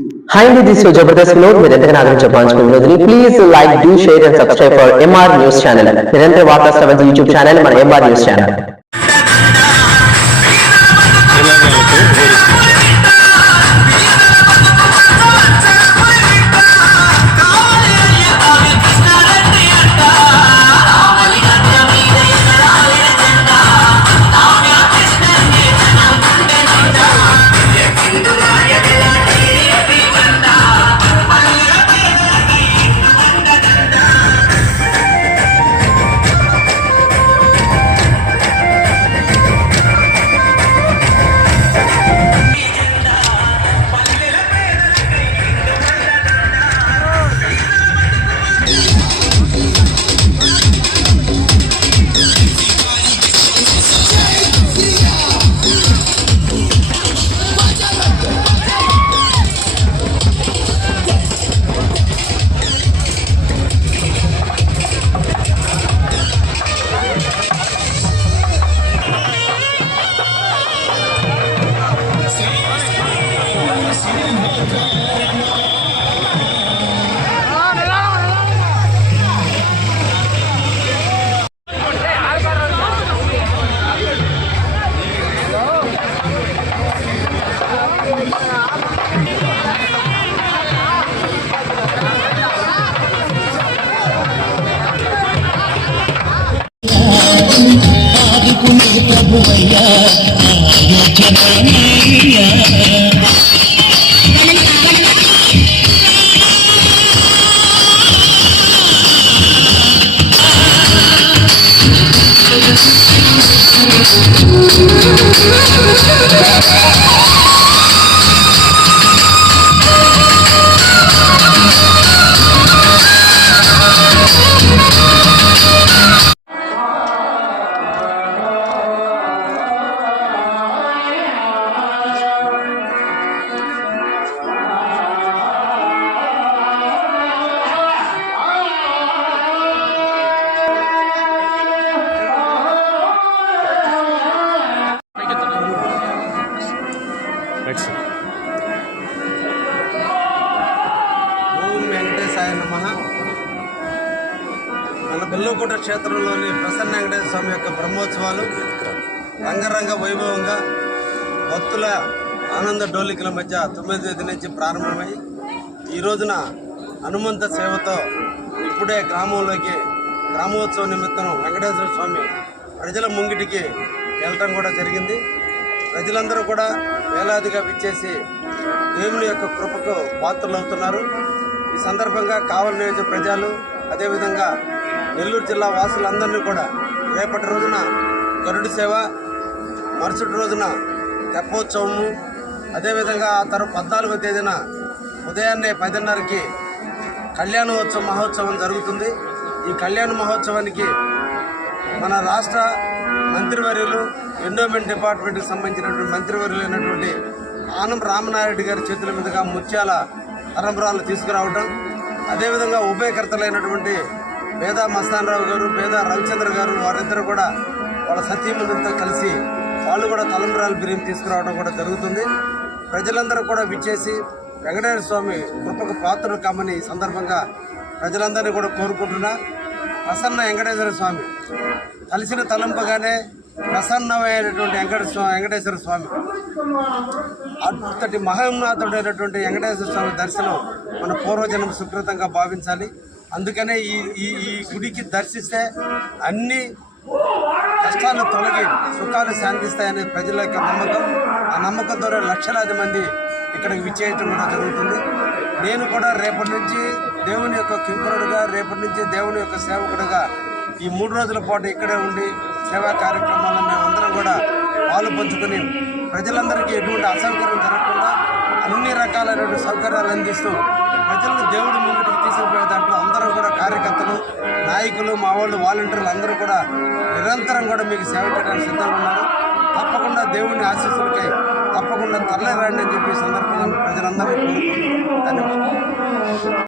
Hi, this is your Jabardast Vinod. మీరంతా ఆదరించే please like do share and subscribe for MR news channel. నిరంతర వార్తా శ్రవణ YouTube channel మన ఎంఆర్ న్యూస్ ఛానల్. ఓం వెంకటేశాయ నమః. మన బెల్లోకోట క్షేత్రంలోని ప్రసన్న వెంకటేశ్వర స్వామి యొక్క బ్రహ్మోత్సవాలు రంగరంగ వైభవంగా భక్తుల ఆనంద డోలికల మధ్య 9వ తేదీ నుంచి ప్రారంభమై ఈ రోజున హనుమంత సేవతో ఇప్పుడే గ్రామోత్సవ నిమిత్తం వెంకటేశ్వర స్వామి ప్రజల ముంగిటికి వెళ్ళటం కూడా జరిగింది. ప్రజలందరూ కూడా వేలాదిగా విచ్చేసి దేవుని యొక్క కృపకు పాత్రలవుతున్నారు. ఈ సందర్భంగా కావలి నియోజక ప్రజలు అదేవిధంగా నెల్లూరు జిల్లా వాసులందరినీ కూడా రేపటి రోజున గరుడు సేవ, మరుసటి రోజున తెప్పోత్సవము, అదేవిధంగా ఆ తర్వాత 14వ తేదీన ఉదయాన్నే 10:30కి కళ్యాణోత్సవ మహోత్సవం జరుగుతుంది. ఈ కళ్యాణ మహోత్సవానికి మన రాష్ట్ర మంత్రివర్యులు ఎండోమెంట్ డిపార్ట్మెంట్కి సంబంధించినటువంటి మంత్రివర్యులైనటువంటి ఆనం రామనాయుడు గారి చేతుల మీదుగా ముత్యాల తరంబరాలు తీసుకురావడం, అదేవిధంగా ఉభయకర్తలైనటువంటి పేద మస్తానరావు గారు, పేద రవిచంద్ర గారు, వారిద్దరూ కూడా వాళ్ళ సతీమణులతో కలిసి వాళ్ళు కూడా తలంబరాలు బిర్యం తీసుకురావడం కూడా జరుగుతుంది. ప్రజలందరూ కూడా విచ్చేసి వెంకటేశ్వర స్వామి కృపకు పాత్రలు కామని ఈ సందర్భంగా ప్రజలందరినీ కూడా కోరుకుంటున్నా. ప్రసన్న వెంకటేశ్వర స్వామి కలిసిన తలంపగానే ప్రసన్నమైనటువంటి వెంకటేశ్వర స్వామి అంతటి మహోన్నతుడైనటువంటి వెంకటేశ్వర స్వామి దర్శనం మన పూర్వజన్మ సుకృతంగా భావించాలి. అందుకనే ఈ గుడికి దర్శిస్తే అన్ని కష్టాలు తొలగి సుఖాలు శాంతిస్తాయనే ప్రజల యొక్క నమ్మకం. ఆ నమ్మకంతోనే లక్షలాది మంది ఇక్కడికి విచ్చేయటం కూడా జరుగుతుంది. నేను కూడా రేపటి నుంచి దేవుని యొక్క కింకరుడుగా, రేపటి నుంచి దేవుని యొక్క సేవకుడుగా ఈ 3 రోజుల పాటు ఇక్కడే ఉండి సేవా కార్యక్రమాలను మేమందరం కూడా పాలు పంచుకొని ప్రజలందరికీ ఎటువంటి అసౌకర్యం జరగకుండా అన్ని రకాలైనటువంటి సౌకర్యాలు అందిస్తూ ప్రజలను దేవుడి ముందుకు తీసుకుపోయే దాంట్లో అందరూ కూడా కార్యకర్తలు, నాయకులు, మా వాళ్ళు, వాలంటీర్లు అందరూ కూడా నిరంతరం కూడా మీకు సేవ చేయడానికి సిద్ధంగా ఉన్నారు. తప్పకుండా దేవుని ఆశీస్సులకై తప్పకుండా తరలిరండి అని చెప్పి సందర్భంగా ప్రజలందరూ కోరుకుంటున్నారు. ధన్యవాదాలు.